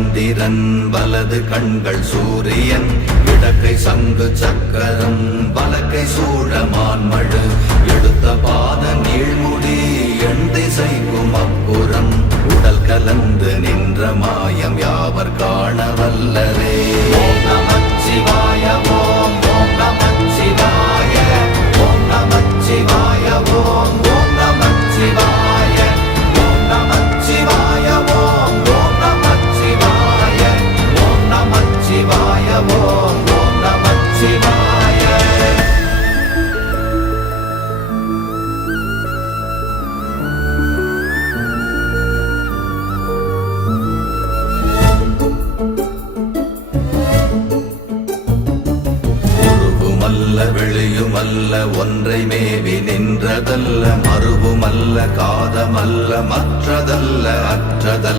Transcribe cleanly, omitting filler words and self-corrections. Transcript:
சந்திரன் வலது கண்கள் சூரியன் இடக்கை சங்கு சக்கரம் வலக்கை சூழமான்மழு எடுத்த பாத நீழ்முடி எண் திசைக்கும் அப்புறம் உடல் கலந்து நின்ற மாயம் யாவர் காண வல்லரே. ஓம் நமச்சிவாய ஓம் ஓம் நமச்சிவாய ஓம் நமச்சிவாய ஓம் ஓம் நமச்சிவாய ஓம் நமச்சிவாய ஓம் ஓம் நமச்சிவாய ஓம் நமச்சிவாய ஓம் ஓம் நமச்சிவாய. வெளியுமல்ல ஒன்றை மேவி நின்றதல்ல மறுவுமல்ல காதமல்ல மற்றதல்ல அற்றதல்ல